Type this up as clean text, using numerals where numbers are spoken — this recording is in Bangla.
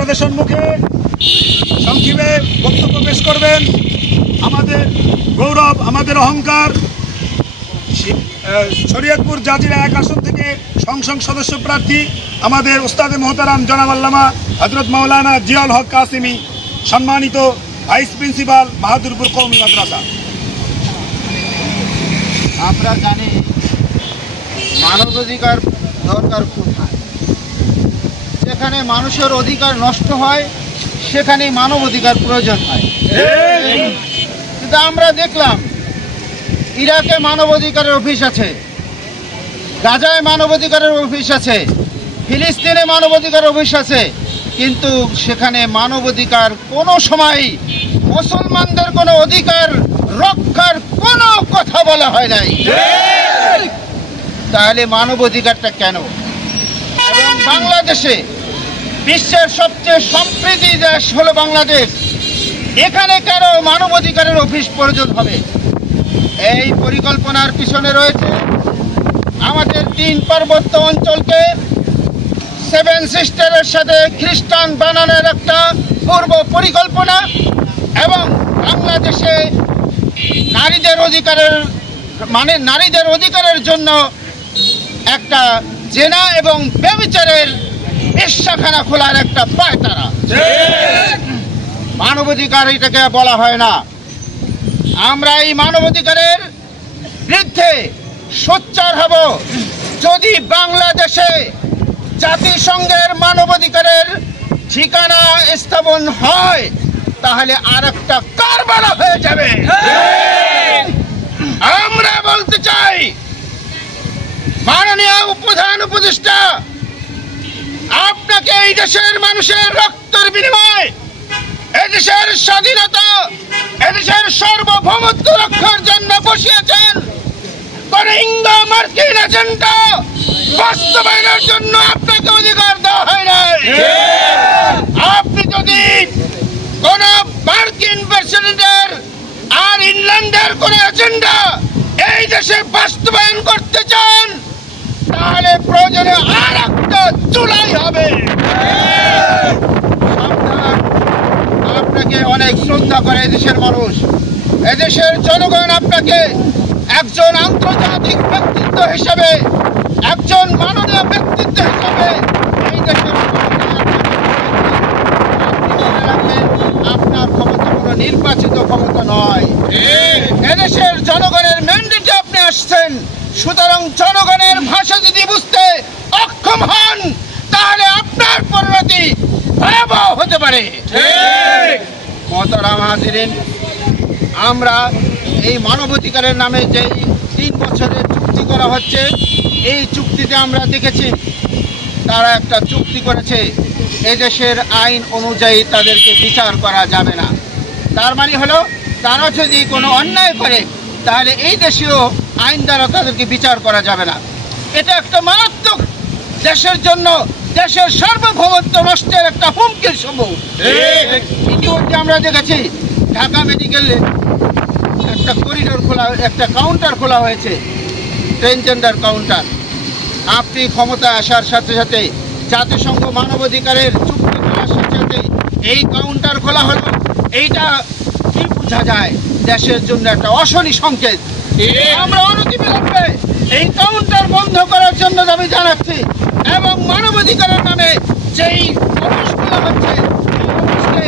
আপনাদের সম্মুখে সংক্ষেপে বক্তব্য পেশ করবেন আমাদের গৌরব, আমাদের অহংকার, শরীয়তপুর জাজিরা 1 আসন থেকে সংসদ সদস্য প্রার্থী আমাদের উস্তাদে মোহতারাম জনাব আল্লামা হযরত মাওলানা জিয়াউল হক কাসেমি, সম্মানিত ভাইস প্রিন্সিপাল বাহাদুরপুর কওমি মাদ্রাসা। আমরা জানি মানবাধিকার দরকার কোথায়? যেখানে মানুষের অধিকার নষ্ট হয় সেখানে মানবাধিকার প্রয়োজন হয়। কিন্তু আমরা দেখলাম ইরাকে মানবাধিকারের অফিস আছে, গাজায় মানবাধিকারের অফিস আছে, ফিলিস্তিনে মানবাধিকার অফিস আছে, কিন্তু সেখানে মানবাধিকার কোনো সময় মুসলমানদের কোনো অধিকার রক্ষার কোনো কথা বলা হয় নাই। তাহলে মানবাধিকারটা কেন? এবং বাংলাদেশে বিশ্বের সবচেয়ে সম্প্রীতি দেশ হলো বাংলাদেশ, এখানে কেন মানবাধিকারের অফিস প্রয়োজন হবে? এই পরিকল্পনার পিছনে রয়েছে আমাদের 3 পার্বত্য অঞ্চলকে 7 সিস্টারের সাথে খ্রিস্টান বানানোর একটা পূর্ব পরিকল্পনা, এবং বাংলাদেশে নারীদের অধিকারের জন্য একটা জেনা এবং ব্যভিচারের বেশ্যাখানা খোলার একটা পায়তারা। মানবাধিকার এটাকে বলা হয় না। আমরা এই মানবাধিকারের বিরুদ্ধে সোচ্চার হব যদি বাংলাদেশে জাতিসংঘের মানবাধিকারের ঠিকানা স্থাপন হয়, তাহলে আরেকটা কারবালা হয়ে যাবে। আমরা বলতে চাই, মাননীয় প্রধান উপদেষ্টা, আপনাকে এই দেশের মানুষের রক্তের বিনিময়ে এদেশের স্বাধীনতা, এদেশের সার্বভৌমত্ব রক্ষার জন্য বসিয়েছেন। কোন ইঙ্গো মার্কিন এজেন্ডা বাস্তবায়নের জন্য আপনাকে অধিকার দেওয়া হয় নাই। আপনি যদি কোন মার্কিন প্রেসিডেন্টের আর ইংল্যান্ডের কোন এজেন্ডা এই দেশে বাস্তবায়ন করতে চান, তাহলে প্রয়োজনে আর একটা জুলাই হবে। আপনাকে অনেক শ্রদ্ধা করে এদেশের মানুষ, এদেশের জনগণ আপনাকে একজন আন্তর্জাতিক ব্যক্তিত্ব হিসেবে, একজন মাননীয় ব্যক্তিত্ব হিসেবে এই দেশের আপনার ক্ষমতা কোনো নির্বাচিত ক্ষমতা নয়, এদেশের জনগণের ম্যান্ডেটে আপনি আসছেন। সুতরাং জনগণের ভাষা যদি বুঝতে অক্ষম হন, তাহলে আপনার পরিণতি ভয়াবহ হতে পারে। মোহতারাম হাজিরিন, আমরা এই মানবাধিকারের নামে যে 3 বছরের চুক্তি করা হচ্ছে, এই চুক্তিতে আমরা দেখেছি তারা একটা চুক্তি করেছে এদেশের আইন অনুযায়ী তাদেরকে বিচার করা যাবে না। তার মানে হলো তারা যদি কোনো অন্যায় করে, তাহলে এই দেশীয় আইন দ্বারা তাদেরকে বিচার করা যাবে না। এটা একটা মারাত্মক, দেশের জন্য, দেশের সার্বভৌমত্ব নষ্টের একটা হুমকির সমূহ। ইতিমধ্যে আমরা দেখেছি ঢাকা মেডিকেলে একটা করিডোর খোলা, একটা কাউন্টার খোলা হয়েছে, ট্রান্সজেন্ডার কাউন্টার। আপনি ক্ষমতায় আসার সাথে সাথে জাতিসংঘ মানবাধিকারের চুক্তি করার সাথে সাথে এই কাউন্টার খোলা হলো। এইটা কি বোঝা যায়? দেশের জন্য একটা অশনি সংকেত। আমরা অনতিবিলম্বে এই কাউন্টার বন্ধ করার জন্য দাবি জানাচ্ছি, এবং মানবাধিকারের নামে যেই অফিস খোলা হচ্ছে, এই অফিসকে